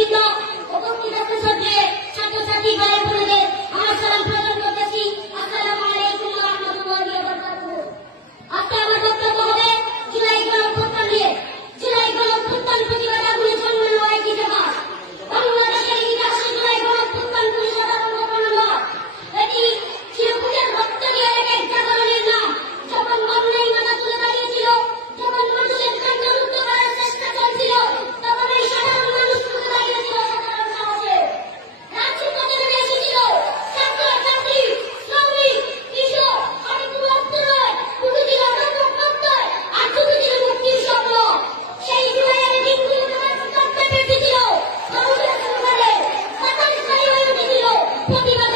নেতৃবৃন্দ, উপস্থিত আছেন সঙ্গে ছাত্রছাত্রী ভাই বোনেদের আমার সালাম প্রদান করতেছি। আসসালামু আলাইকুম ওয়া রাহমাতুল্লাহি ওয়া বারাকাতুহু। আজকে আমার বক্তব্য হবে জুলাই গণঅভ্যুত্থান নিয়ে। জুলাই গণঅভ্যুত্থান প্রতিবাদ আগুনে জন্মানো এক ইতিহাস। বাংলাদেশের ইতিহাসে জুলাই গণঅভ্যুত্থান কোনো সাধারণ ঘটনা নয়। এটি চিরকুটের রক্ত দিয়ে এক এক জাগরণের নাম। যখন বন্যায় মাথা তুলে দাঁড়িয়েছিল, যখন মানুষের কান্না মুক্ত করার চেষ্টা চলছিল, তখন এই সাধারণ মানুষ তুলে দাঁড়িয়েছিল সাধারণ সাহসে। রাজপথে নেমে এসেছিল ছাত্র ছাত্রী, শ্রমিক, কৃষক, আর কোনো অস্ত্র নয়, শুধু ছিল প্রত্যয় আর শুধু ছিল মুক্তির স্বপ্ন। সেই জুলাইয়ের দিনগুলো রক্তে বেঁচেছিল, মানুষের সংগ্রামে বাতাস ছাই হয়ে উঠেছিল প্রতিবাদ